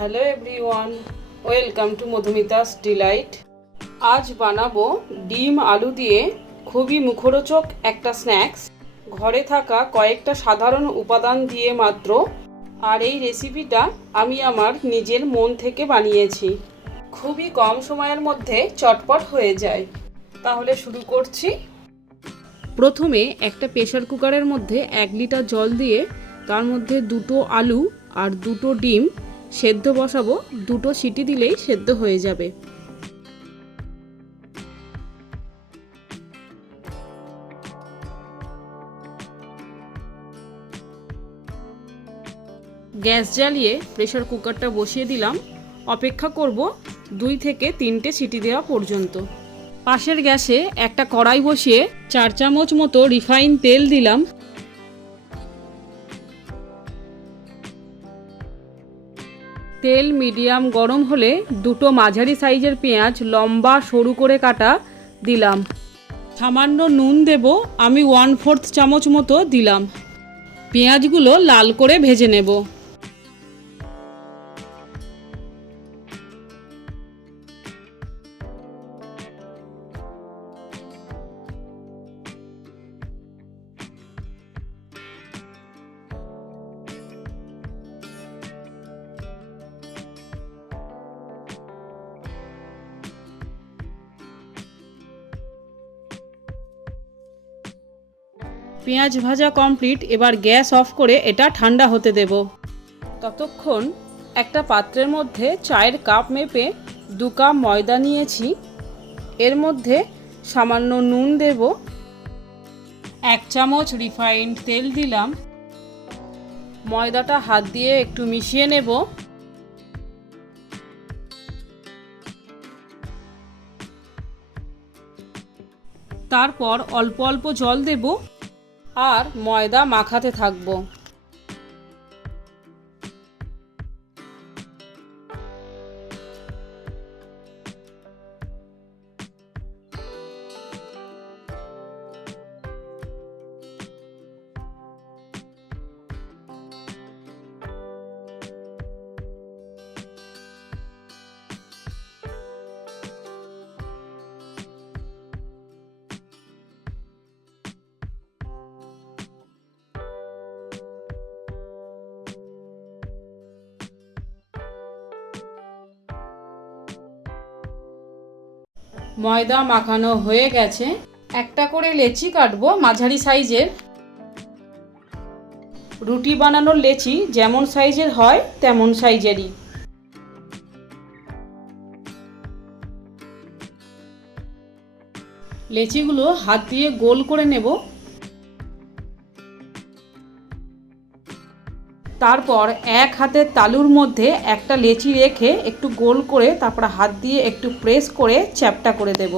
Hello everyone, welcome to Madhumita's delight. আজ বানাবো ডিম আলু দিয়ে খুবই মুখরোচক একটা স্ন্যাক্স, ঘরে থাকা কয়েকটা সাধারণ উপাদান দিয়ে মাত্র। আর এই রেসিপিটা আমি আমার নিজের মন থেকে বানিয়েছি, খুবই কম সময়ের মধ্যে চটপট হয়ে যায়। তাহলে শুরু করছি। প্রথমে একটা প্রেসার কুকারের মধ্যে 1 লিটার জল দিয়ে তার মধ্যে 2টো আলু আর 2টো ডিম সেদ্ধ বসাবো। 2টো সিটি দিলেই সেদ্ধ হয়ে যাবে। গ্যাস জ্বালিয়ে প্রেসার কুকারটা বসিয়ে দিলাম। অপেক্ষা করব 2 থেকে 3টে সিটি দেওয়া পর্যন্ত। পাশের গ্যাসে একটা কড়াই বসিয়ে 4 চামচ মতো রিফাইন তেল দিলাম। তেল মিডিয়াম গরম হলে 2টো মাঝারি সাইজের পেঁয়াজ লম্বা সরু করে কাটা দিলাম। সামান্য নুন দেব, আমি 1/4 চামচ মতো দিলাম। পেঁয়াজগুলো লাল করে ভেজে নেব। পেঁয়াজ ভাজা কমপ্লিট। এবার গ্যাস অফ করে এটা ঠান্ডা হতে দেব। ততক্ষণ একটা পাত্রের মধ্যে চায়ের কাপ মেপে 2 কাপ ময়দা নিয়েছি। এর মধ্যে সামান্য নুন দেব, 1 চামচ রিফাইন্ড তেল দিলাম। ময়দাটা হাত দিয়ে একটু মিশিয়ে নেব। তারপর অল্প অল্প জল দেব আর ময়দা মাখাতে থাকবো। ময়দা মাখানো হয়ে গেছে। একটা করে লেচি কাটবো মাঝারি সাইজের। রুটি বানানোর লেচি যেমন সাইজের হয় তেমন সাইজেরই। লেচিগুলো হাত দিয়ে গোল করে নেব। তারপর এক হাতের তালুর মধ্যে একটা লেচি রেখে একটু গোল করে তারপর হাত দিয়ে একটু প্রেস করে চ্যাপ্টা করে দেব।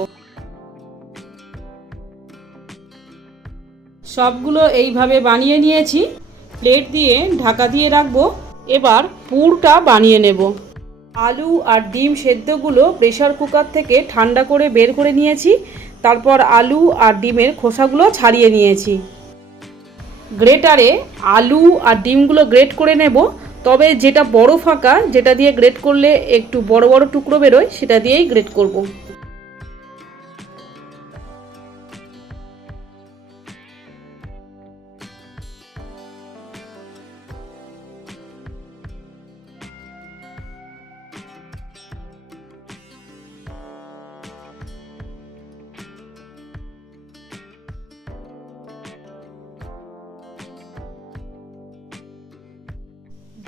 সবগুলো এইভাবে বানিয়ে নিয়েছি। প্লেট দিয়ে ঢাকা দিয়ে রাখবো। এবার পুরটা বানিয়ে নেব। আলু আর ডিম সেদ্ধগুলো প্রেসার কুকার থেকে ঠান্ডা করে বের করে নিয়েছি। তারপর আলু আর ডিমের খোসাগুলো ছাড়িয়ে নিয়েছি। গ্রেটারে আলু আর ডিমগুলো গ্রেট করে নেব। তবে যেটা বড় ফাঁকা, যেটা দিয়ে গ্রেট করলে একটু বড় বড় টুকরো বেরোয়, সেটা দিয়েই গ্রেট করব।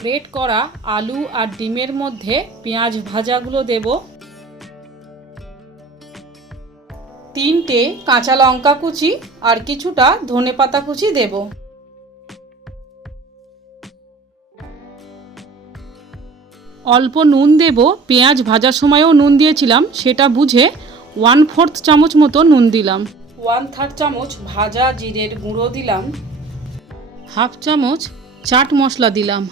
গ্রেট করা আলু আর ডিমের মধ্যে পেঁয়াজ ভাজাগুলো দেব। 3টে কাঁচা লঙ্কা কুচি আর কিছুটা ধনেপাতা কুচি দেব। অল্প নুন দেব। পেঁয়াজ ভাজার সময়ও নুন দিয়েছিলাম, সেটা বুঝে 1/4 চামচ মতো নুন দিলাম। 1/3 চামচ ভাজা জিরের গুঁড়ো দিলাম। 1/2 চামচ চাট মশলা দিলাম।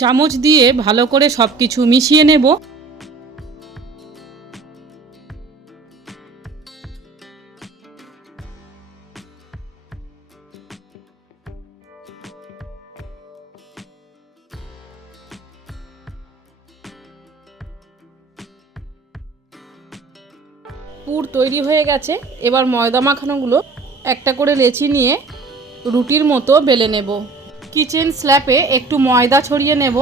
চামচ দিয়ে ভালো করে সব কিছু মিশিয়ে নেব। পুর তৈরি হয়ে গেছে। এবার ময়দা মাখানোগুলো একটা করে লেচি নিয়ে রুটির মতো বেলে নেব। কিচেন স্ল্যাপে একটু ময়দা ছড়িয়ে নেব।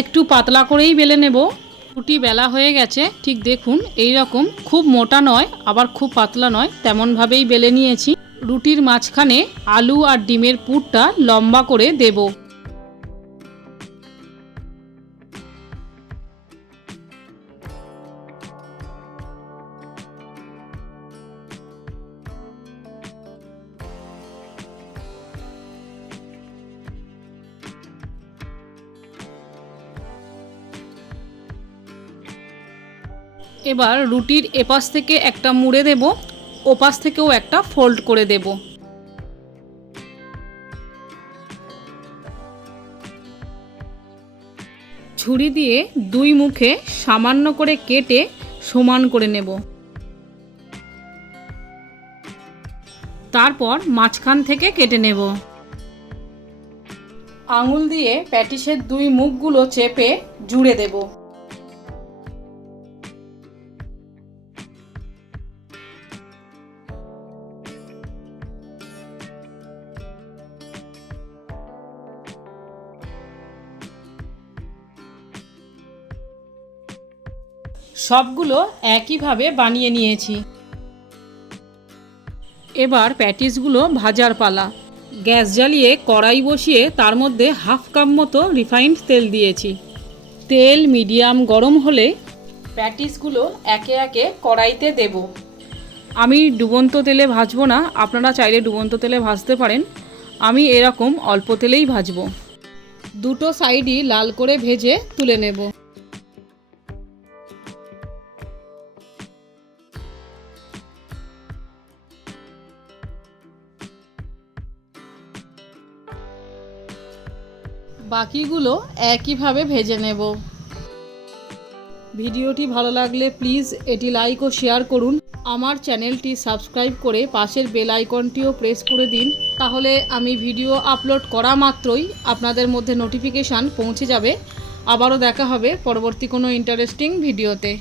একটু পাতলা করেই বেলে নেব। রুটি বেলা হয়ে গেছে, ঠিক দেখুন এই রকম, খুব মোটা নয় আবার খুব পাতলা নয়, তেমনভাবেই বেলে নিয়েছি। রুটির মাঝখানে আলু আর ডিমের পুরটা লম্বা করে দেব। এবার রুটির এপাশ থেকে একটা মুড়ে দেব, ওপাশ থেকেও একটা ফোল্ড করে দেব। ছুরি দিয়ে দুই মুখে সামান্য করে কেটে সমান করে নেব। তারপর মাঝখান থেকে কেটে নেব। আঙুল দিয়ে প্যাটিসের দুই মুখগুলো চেপে জুড়ে দেব। সবগুলো একইভাবে বানিয়ে নিয়েছি। এবার প্যাটিসগুলো ভাজার পালা। গ্যাস জ্বালিয়ে কড়াই বসিয়ে তার মধ্যে হাফ কাপ মতো রিফাইন্ড তেল দিয়েছি। তেল মিডিয়াম গরম হলে প্যাটিসগুলো একে একে কড়াইতে দেব। আমি ডুবন্ত তেলে ভাজবো না, আপনারা চাইলে ডুবন্ত তেলে ভাজতে পারেন। আমি এরকম অল্প তেলেই ভাজবো। দুটো সাইডই লাল করে ভেজে তুলে নেব। বাকিগুলো একইভাবে ভেজে নেব। ভিডিওটি ভালো লাগলে প্লিজ এটি লাইক ও শেয়ার করুন। আমার চ্যানেলটি সাবস্ক্রাইব করে পাশের বেল আইকনটিও প্রেস করে দিন, তাহলে আমি ভিডিও আপলোড করা মাত্রই আপনাদের মধ্যে নোটিফিকেশান পৌঁছে যাবে। আবারও দেখা হবে পরবর্তী কোনো ইন্টারেস্টিং ভিডিওতে।